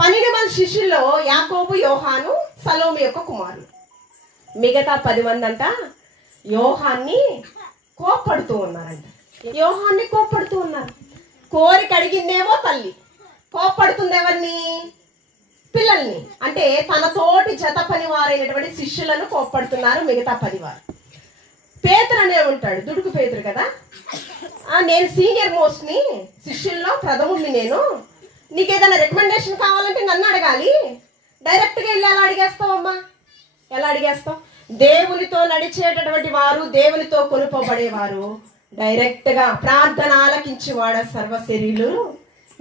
12 మంది శిష్యుల్లో యాకోబు, యోహాను, సలోమి యొక్క కుమారులు. మిగతా 10 మంది అంట యోహాన్ని కోప్పడుతూ ఉన్నారంట. యోహాన్ని కోప్పడుతూ ఉన్నారు. కోరిక అడిగిందేమో తల్లి, కోప్పడుతుంది ఎవరిని? పిల్లల్ని. అంటే తన తోటి జత పని వారైనటువంటి శిష్యులను కోప్పడుతున్నారు మిగతా 10 వారు. పేతురు అనే ఉంటాడు, దుడుకు పేతురు కదా. నేను సీనియర్ మోస్ట్ని, శిష్యుల్లో ప్రథముడిని నేను, నీకు ఏదైనా రికమెండేషన్ కావాలంటే నన్ను అడగాలి, డైరెక్ట్గా వెళ్ళి ఎలా అడిగేస్తావమ్మా? ఎలా అడిగేస్తావు? దేవునితో నడిచేటటువంటి వారు, దేవునితో కొనుకోబడేవారు డైరెక్ట్గా ప్రార్థన ఆలకించేవాడ సర్వశరీరులు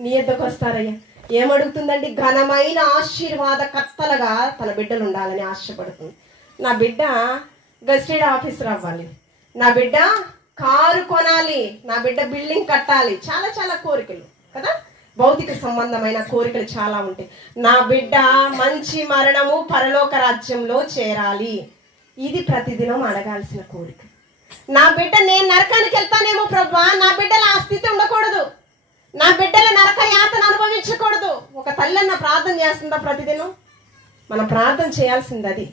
నీ ఎద్దకు వస్తారయ్యా. ఏమడుగుతుందండి? ఘనమైన ఆశీర్వాద కర్తలుగా తన బిడ్డలు ఉండాలని ఆశపడుతుంది. నా బిడ్డ గెస్టెడ్ ఆఫీసర్ అవ్వాలి, నా బిడ్డ కారు కొనాలి, నా బిడ్డ బిల్డింగ్ కట్టాలి, చాలా చాలా కోరికలు కదా. భౌతిక సంబంధమైన కోరికలు చాలా ఉంటాయి. నా బిడ్డ మంచి మరణము పరలోక రాజ్యంలో చేరాలి, ఇది ప్రతిదినం అడగాల్సిన కోరిక. నా బిడ్డ నేను నరకానికి వెళ్తానేమో ప్రభువా, నా బిడ్డల ఆ స్థితి ఉండకూడదు, నా బిడ్డల నరక యాతన అనుభవించకూడదు. ఒక తల్లి అన్న ప్రార్థన చేస్తుందా ప్రతిదినం? మనం ప్రార్థన చేయాల్సింది అది.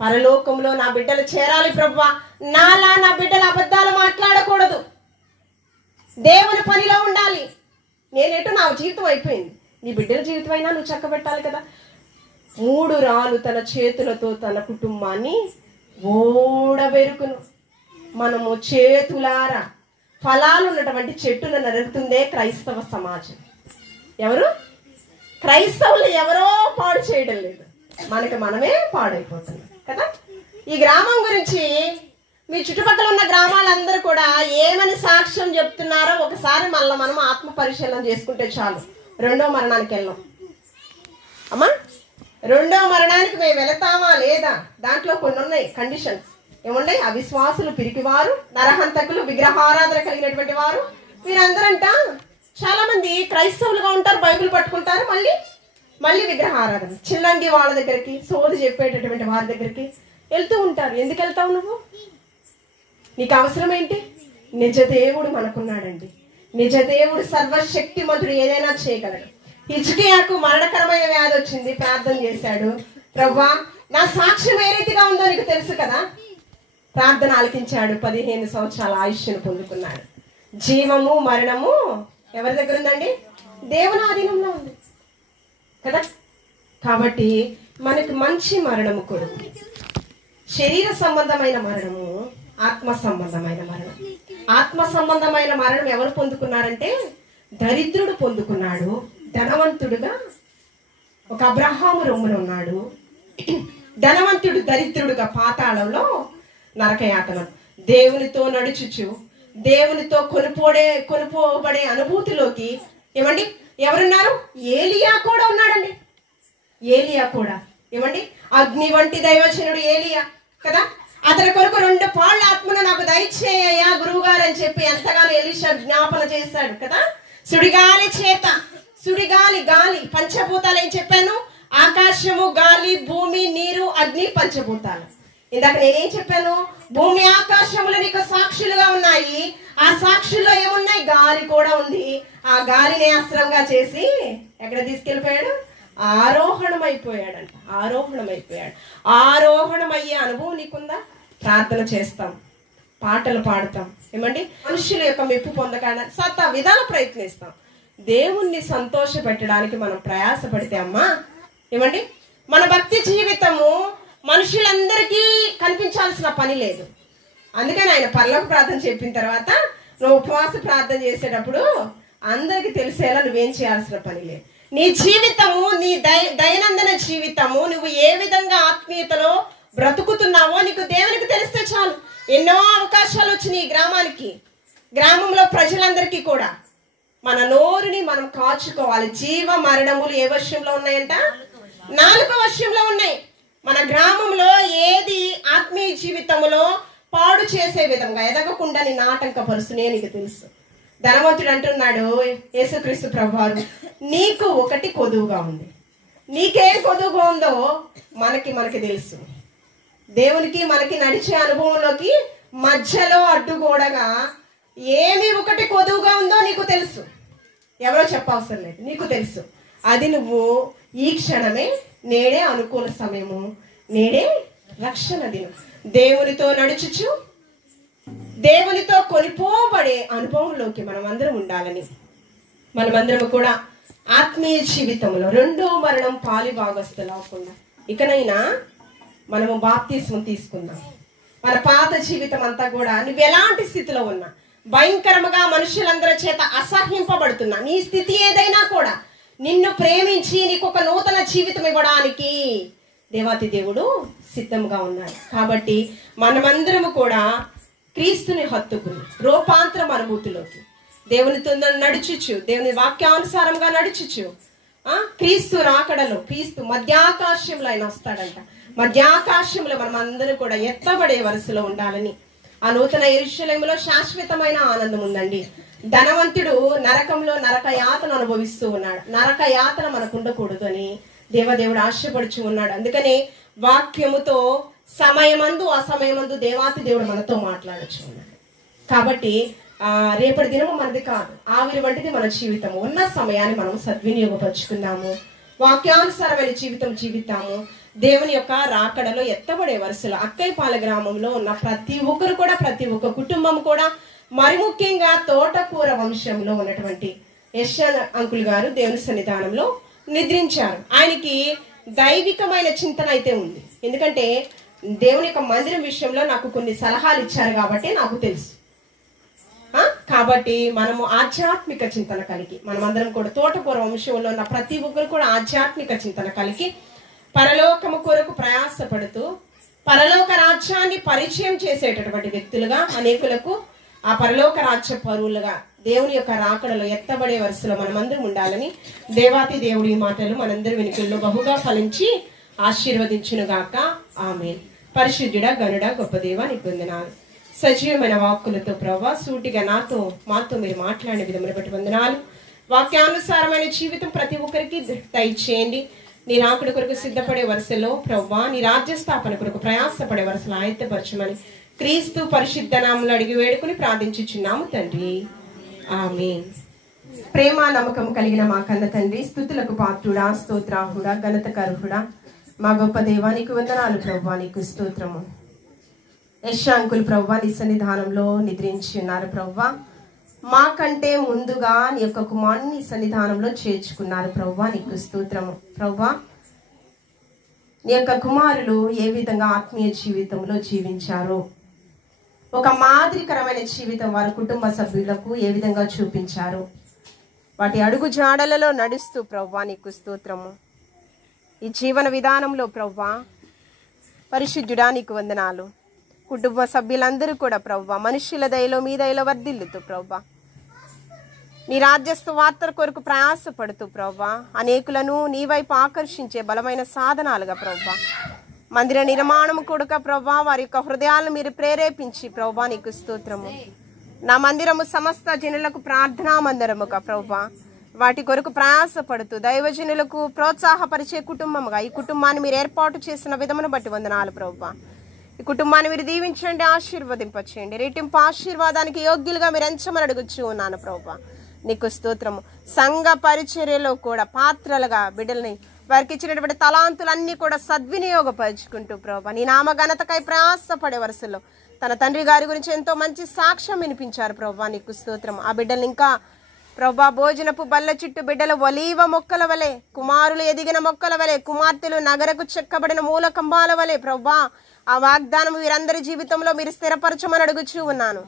పరలోకంలో నా బిడ్డలు చేరాలి ప్రభువా, నాలా నా బిడ్డలు అబద్ధాలు మాట్లాడకూడదు, దేవుని పనిలో ఉండాలి. నేనేటో నా జీవితం అయిపోయింది, నీ బిడ్డల జీవితం అయినా నువ్వు చక్కబెట్టాలి కదా. 3 రాళ్ళు తన చేతులతో తన కుటుంబాన్ని ఓడబెరుకును. మనము చేతులారా ఫలాలు ఉన్నటువంటి చెట్టును నరుకుతుందే క్రైస్తవ సమాజం. ఎవరు? క్రైస్తవులు ఎవరో పాడు చేయడం లేదు, మనకి మనమే పాడైపోతున్నాం కదా. ఈ గ్రామం గురించి మీ చుట్టుపక్కల ఉన్న గ్రామాలందరూ కూడా ఏమని సాక్ష్యం చెప్తున్నారో ఒకసారి మళ్ళీ మనం ఆత్మ పరిశీలన చేసుకుంటే చాలు. రెండో మరణానికి వెళ్ళాం అమ్మా. రెండో మరణానికి మేము వెళతామా లేదా? దాంట్లో కొన్ని ఉన్నాయి కండిషన్స్. ఏమున్నాయి? అవిశ్వాసులు, పిరికివారు, నరహంతకులు, విగ్రహారాధన కలిగినటువంటి వారు, వీరందరంట చాలా మంది క్రైస్తవులుగా ఉంటారు, బైబిల్ పట్టుకుంటారు, మళ్ళీ విగ్రహారాధన, చిల్లంగి వాళ్ళ దగ్గరికి, సోది చెప్పేటటువంటి వారి దగ్గరికి వెళ్తూ ఉంటారు. ఎందుకు వెళ్తావు నువ్వు? నీకు అవసరం ఏంటి? నిజ దేవుడు మనకున్నాడండి. నిజ దేవుడు సర్వశక్తిమంతుడు, ఏదైనా చేయగలడు. హిజ్కియాకు మరణకరమైన వ్యాధి వచ్చింది, ప్రార్థన చేశాడు. ప్రభువా నా సాక్ష్యం ఏ రీతిగా ఉందో నీకు తెలుసు కదా. ప్రార్థన ఆలకించాడు, 15 సంవత్సరాల ఆయుష్ను పొందుకున్నాడు. జీవము మరణము ఎవరి దగ్గర ఉందండి? దేవుని ఆధీనంలో ఉంది కదా. కాబట్టి మనకు మంచి మరణము కొరకు శరీర సంబంధమైన మరణము, ఆత్మ సంబంధమైన మరణం. ఆత్మ సంబంధమైన మరణం ఎవరు పొందుకున్నారంటే దరిద్రుడు పొందుకున్నాడు. ధనవంతుడుగా ఒక అబ్రహాము రొమ్మున ఉన్నాడు. ధనవంతుడు దరిద్రుడుగా పాతాళంలో నరకయాతన. దేవునితో నడుచుచు, దేవునితో కొనుపోబడే అనుభూతిలోకి ఏమండి ఎవరున్నారు? ఏలియా కూడా ఉన్నాడండి. ఏలియా కూడా ఏమండి అగ్ని వంటి దైవజనుడు ఏలియా కదా. అతని కొరకు 2 పాళ్ళ ఆత్మను నాకు దయచేయ్యా గురువు గారు అని చెప్పి ఎంతగానో ఎలీషా జ్ఞాపన చేశాడు కదా. సుడిగాలి చేత, సుడిగాలి, గాలి, పంచభూతాలు ఏం చెప్పాను? ఆకాశము, గాలి, భూమి, నీరు, అగ్ని, పంచభూతాలు. ఇందాక నేనేం చెప్పాను? భూమి ఆకాశములు నీకు సాక్షులుగా ఉన్నాయి. ఆ సాక్షుల్లో ఏమున్నాయి? గాలి కూడా ఉంది. ఆ గాలిని అస్త్రంగా చేసి ఎక్కడ తీసుకెళ్ళిపోయాడు? ఆరోహణమైపోయాడంట. ఆరోహణమయ్యే అనుభవం నీకుందా? ప్రార్థన చేస్తాం, పాటలు పాడతాం, ఏమండి మనుషుల యొక్క మెప్పు పొందడానికి సత విధాలు ప్రయత్నిస్తాం. దేవుణ్ణి సంతోష పెట్టడానికి మనం ప్రయాసపడితే అమ్మా ఏమండి మన భక్తి జీవితము మనుషులందరికీ కనిపించాల్సిన పని లేదు. అందుకని ఆయన పరలోక ప్రార్థన చెప్పిన తర్వాత నువ్వు ఉపవాస ప్రార్థన చేసేటప్పుడు అందరికి తెలిసేలా నువ్వేం చేయాల్సిన పని లేదు. నీ జీవితము, నీ దైనందిన జీవితము, నువ్వు ఏ విధంగా ఆత్మీయతలో బ్రతుకుతున్నావో నీకు దేవునికి తెలిస్తే చాలు. ఎన్నో అవకాశాలు వచ్చినాయి గ్రామానికి, గ్రామంలో ప్రజలందరికీ కూడా. మన నోరుని మనం కాచుకోవాలి. జీవ మరణములు ఏ వర్షంలో ఉన్నాయంట? 4వ వర్షంలో ఉన్నాయి. మన గ్రామంలో ఏది ఆత్మీయ జీవితంలో పాడు చేసే విధంగా ఎదగకుండా నీ ఆటంకపరుస్తునే నీకు తెలుసు. ధనవంతుడు అంటున్నాడు యేసుక్రీస్తు ప్రభువారు, నీకు ఒకటి కొదువుగా ఉంది. నీకేం కొదువుగా ఉందో మనకి తెలుసు. దేవునికి మనకి నడిచే అనుభవంలోకి మధ్యలో అడ్డుగోడగా ఏమి ఒకటి కొదువుగా ఉందో నీకు తెలుసు. ఎవరో చెప్పవసరం లేదు, నీకు తెలుసు. అది నువ్వు ఈ క్షణమే, నేడే అనుకూల సమయము, నేడే రక్షణ దినం. దేవునితో నడుచుచు, దేవునితో కొనిపోబడే అనుభవంలోకి మనం అందరం ఉండాలని, మనమందరం కూడా ఆత్మీయ జీవితంలో 2వ మరణం పాలి భాగస్తులు అవ్వకుండా ఇకనైనా మనము బాప్తిస్మం తీసుకుందాం. మన పాత జీవితం అంతా కూడా నువ్వు ఎలాంటి స్థితిలో ఉన్నా, భయంకరముగా మనుషులందరి చేత అసహ్యింపబడుతున్నా, నీ స్థితి ఏదైనా కూడా నిన్ను ప్రేమించి నీకు ఒక నూతన జీవితం ఇవ్వడానికి దేవాతి దేవుడు సిద్ధంగా ఉన్నాడు. కాబట్టి మనమందరము కూడా క్రీస్తుని హత్తుకుని రూపాంతరం అనుభూతిలోకి దేవునితో నడుచుచు, దేవుని వాక్యానుసారంగా నడుచుచు, క్రీస్తు రాకడలో, క్రీస్తు మధ్యాకాశంలో ఆయన వస్తాడంట. మధ్యాకాశంలో మనం అందరూ కూడా ఎత్తబడే వరుసలో ఉండాలని, ఆ నూతన యెరూషలేములో శాశ్వతమైన ఆనందం ఉందండి. ధనవంతుడు నరకంలో నరక యాతన అనుభవిస్తూ ఉన్నాడు. నరక యాతన మనకు ఉండకూడదు అని దేవదేవుడు ఆశపడుచు ఉన్నాడు. అందుకని వాక్యముతో సమయమందు అసమయమందు దేవాతి దేవుడు మనతో మాట్లాడచ్చు ఉన్నాడు. కాబట్టి రేపటి దినము మనది కాదు, ఆవిరి వంటిది మన జీవితము. ఉన్న సమయాన్ని మనం సద్వినియోగపరుచుకుందాము, వాక్యానుసారమైన జీవితం జీవితాము. దేవుని యొక్క రాకడలో ఎత్తబడే వరుసలో అక్కైపాల గ్రామంలో ఉన్న ప్రతి ఒక్కరు కూడా, ప్రతి ఒక్క కుటుంబం కూడా, మరి ముఖ్యంగా తోటకూర వంశంలో ఉన్నటువంటి యశ్యాన్ అంకుల్ గారు దేవుని సన్నిధానంలో నిద్రించారు. ఆయనకి దైవికమైన చింతన అయితే ఉంది. ఎందుకంటే దేవుని యొక్క మందిరం విషయంలో నాకు కొన్ని సలహాలు ఇచ్చారు కాబట్టి నాకు తెలుసు. కాబట్టి మనము ఆధ్యాత్మిక చింతన కలిగి, మనమందరం కూడా తోటకూర వంశంలో ఉన్న ప్రతి ఒక్కరు కూడా ఆధ్యాత్మిక చింతన కలిగి పరలోకము కొరకు ప్రయాసపడుతూ పరలోక రాజ్య పరిచయం చేసేటటువంటి వ్యక్తులుగా, అనేకులకు ఆ పరలోక రాజ్య పరువులుగా దేవుని యొక్క రాకడలో ఎత్తబడే వరుసలో మనమందరం ఉండాలని దేవాతి దేవుడి మాటలు మనందరి వెనుకల్లో బహుగా ఫలించి ఆశీర్వదించునుగాక. ఆమేన్. పరిశుద్ధుడా, గనుడా, గొప్ప దేవా, నీకు వందనాలు. సజీవమైన వాక్కులతో ప్రభా సూటిగా మాతో మీరు మాట్లాడే విధమును బట్టి వందనాలు. వాక్యానుసారమైన జీవితం ప్రతి ఒక్కరికి దయచేయండి. నీ రాకడ కొరకు సిద్ధపడే వరుసలో ప్రభా, నీ రాజ్య స్థాపన కొరకు ప్రయాసపడే వరుసలో ఆయత్తపరచమని క్రీస్తు పరిశుద్ధ నామములో అడిగి వేడుకుని ప్రార్థించుచున్నాము తండ్రి. ఆమేన్. ప్రేమ నమ్మకం కలిగిన మా కన్న తండ్రి, స్తుతులకు పాత్రుడా, స్తోత్రాహుడా, ఘనతకరుడా, మా గొప్ప దేవానికి వందనాలు ప్రభా. నీకు స్తోత్రము. యశాంకులు ప్రభా నీ సన్నిధానంలో నిద్రించి ఉన్నారు ప్రభా. మాకంటే ముందుగా నీ యొక్క కుమారుని సన్నిధానంలో చేర్చుకున్నారు ప్రభా. నీకు స్తోత్రము ప్రభా. నీ యొక్క కుమారులు ఏ విధంగా ఆత్మీయ జీవితంలో జీవించారో, ఒక మాదిరికరమైన జీవితం వారి కుటుంబ సభ్యులకు ఏ విధంగా చూపించారు, వాటి అడుగు జాడలలో నడుస్తూ ప్రభా నీకు స్తోత్రము. ఈ జీవన విధానంలో ప్రభా పరిశుద్ధుడా నీకు వందనాలు. కుటుంబ సభ్యులందరూ కూడా ప్రభా మనుష్యుల దయలో మీ దయలో వర్ధిల్లుతూ ప్రభా నీ రాజ్యస్థ వార్తల కొరకు ప్రయాసపడుతూ ప్రభా అనేకులను నీ వైపు ఆకర్షించే బలమైన సాధనాలుగా ప్రభా మందిర నిర్మాణం కొడుక ప్రభా వారి యొక్క హృదయాలను మీరు ప్రేరేపించి ప్రభా నీకు స్తోత్రము. నా మందిరము సమస్త జనులకు ప్రార్థనా మందిరముగా ప్రభా వాటి కొరకు ప్రయాసపడుతూ దైవజనులకు ప్రోత్సాహపరిచే కుటుంబముగా ఈ కుటుంబాన్ని మీరు ఏర్పాటు చేసిన విధమును బట్టి వందనాలు ప్రభా. ఈ కుటుంబాన్ని మీరు దీవించండి, ఆశీర్వదింపచేయండి. రెట్టింపు ఆశీర్వాదానికి యోగ్యులుగా మీరు ఎంచమని అడుగుచూ ఉన్నాను ప్రభా. నీకు స్తోత్రము. సంఘ పరిచర్యలో కూడా పాత్రలుగా బిడ్డల్ని వారికి ఇచ్చినటువంటి తలాంతులన్నీ కూడా సద్వినియోగపరుచుకుంటూ ప్రభా నీ నామ ఘనతకై ప్రయాసపడే వరుసలో తన తండ్రి గారి గురించి ఎంతో మంచి సాక్ష్యం వినిపించారు ప్రభా. నీకు స్తోత్రం. ఆ బిడ్డల్ని ఇంకా ప్రభా భోజనపు బల్ల చుట్టూ బిడ్డలు ఒలీవ మొక్కల వలె, కుమారులు ఎదిగిన మొక్కల వలె, కుమార్తెలు నగరకు చెక్కబడిన మూల కంబాల వలె ప్రభా ఆ వాగ్దానం వీరందరి జీవితంలో మీరు స్థిరపరచమని అడుగుచూ ఉన్నాను.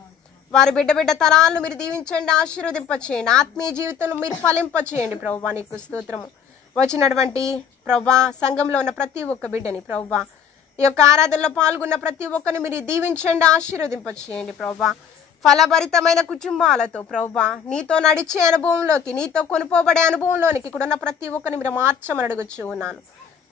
వారి బిడ్డ తరాలను మీరు దీవించండి, ఆశీర్వదింపచేయండి. ఆత్మీయ జీవితంలో మీరు ఫలింపచేయండి ప్రభా. నీకు స్తోత్రము. వచ్చినటువంటి ప్రభా సంఘంలో ఉన్న ప్రతి ఒక్క బిడ్డని ప్రభా ఈ యొక్క ఆరాధనలో పాల్గొన్న ప్రతి ఒక్కరిని మీరు దీవించండి, ఆశీర్వదింపచేయండి ప్రభా. ఫలభరితమైన కుటుంబాలతో ప్రభా నీతో నడిచే అనుభవంలోకి, నీతో కొనుపోబడే అనుభవంలోనికి ఇక్కడ ఉన్న ప్రతి ఒక్కరిని మీరు మార్చమని అడుగుచూ ఉన్నాను.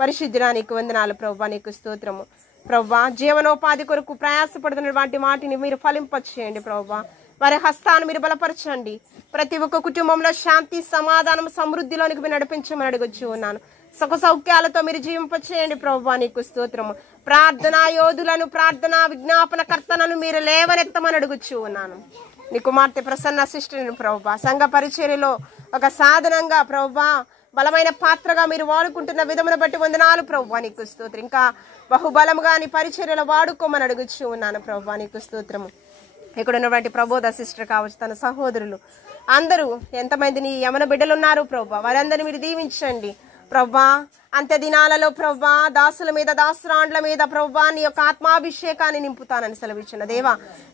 పరిశుద్ధుడా నీకు వందనాలు ప్రభా. నీకు స్తోత్రము ప్రభా. జీవనోపాధి కొరకు ప్రయాసపడుతున్నటువంటి వాటిని మీరు ఫలింపచేయండి ప్రభా. వారి హస్తాన్ని మీరు బలపరచండి. ప్రతి ఒక్క కుటుంబంలో శాంతి, సమాధానం, సమృద్ధిలోనికి మీరు నడిపించమని అడుగుచూ ఉన్నాను. సుఖ సౌఖ్యాలతో మీరు జీవింపచేయండి ప్రభా. నీకు స్తోత్రము. ప్రార్థనా యోధులను, ప్రార్థనా విజ్ఞాపన కర్తలను మీరు లేవనెత్తమని అడుగుచూ ఉన్నాను. నీ కుమార్తె ప్రసన్న సిస్టర్ని ప్రభా సంఘ పరిచర్యలో ఒక సాధనంగా ప్రభా బలమైన పాత్రగా మీరు వాడుకుంటున్న విధమును బట్టి వందనాలు ప్రభా. నీకు స్తోత్రం. ఇంకా బహుబలముగా నీ పరిచర్యలో వాడుకోమని అడుగుచూ ఉన్నాను ప్రభా. నీకు స్తోత్రము. ఇక్కడ ఉన్నటువంటి ప్రబోధ సిస్టర్ కావచ్చు, తన సహోదరులు అందరూ ఎంతమంది నీ యమన బిడ్డలు ఉన్నారు ప్రభా వారందరినీ మీరు దీవించండి ప్రభా. అంత్య దినాలలో ప్రభా దాసుల మీద, దాసురాండ్ల మీద ప్రభా నీ యొక్క ఆత్మాభిషేకాన్ని నింపుతానని సెలవిచ్చిన దేవా,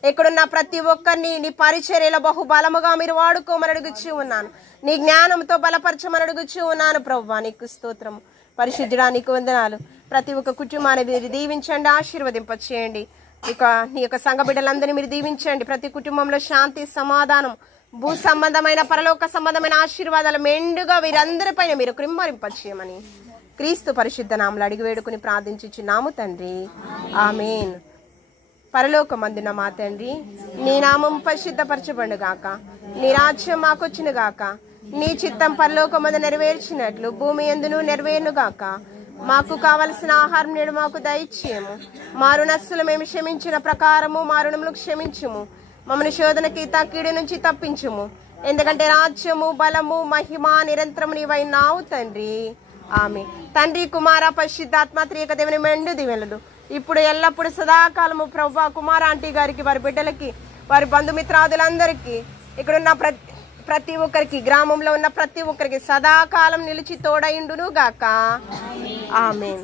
ఎక్కడున్న ప్రతి ఒక్కరిని నీ పరిచర్యలో బహుబలముగా మీరు వాడుకోమని అడుగుచూ ఉన్నాను. నీ జ్ఞానంతో బలపరచమని అడుగుచూ ఉన్నాను ప్రభా. నీకు స్తోత్రము. పరిశుద్ధుడా నీకు వందనాలు. ప్రతి ఒక్క కుటుంబాన్ని మీరు దీవించండి, ఆశీర్వదింపచేయండి. ఇక నీ యొక్క సంఘ బిడ్డలందరినీ మీరు దీవించండి. ప్రతి కుటుంబంలో శాంతి, సమాధానం, భూ సంబంధమైన పరలోక సంబంధమైన ఆశీర్వాదాలు మెండుగా వీరందరిపైన మీరు కృమ్మరింపచేయమని క్రీస్తు పరిశుద్ధ నామములో అడిగి వేడుకుని ప్రార్థించుచున్నాము తండ్రి. ఆమేన్. పరలోకమందున మా తండ్రి, నీ నామం పరిశుద్ధపరచబడుగాక, నీ రాజ్యం మాకొచ్చునుగాక, నీ చిత్తం పరలోకమందు నెరవేర్చినట్లు భూమి యందును నెరవేరునుగాక. మాకు కావలసిన ఆహారం నేడు మాకు దయచేయము. మా రుణస్తులు మేము క్షమించిన ప్రకారము మా రుణములు క్షమించుము. మమ్మల్ని శోధనకి కీడు నుంచి తప్పించుము. ఎందుకంటే రాజ్యము, బలము, మహిమ నిరంతరము నీవైనావు తండ్రి. ఆమె తండ్రి, కుమార, పరిశుద్ధాత్మ త్రియక దేవుని మెండు దీవెనలు ఇప్పుడు ఎల్లప్పుడు సదాకాలము ప్రభా కుమార ఆంటీ గారికి, వారి బిడ్డలకి, వారి బంధుమిత్రాదులందరికీ, ఇక్కడున్న ప్రతి ఒక్కరికి, గ్రామంలో ఉన్న ప్రతి ఒక్కరికి సదాకాలం నిలిచి తోడైండును గాక. ఆమేన్.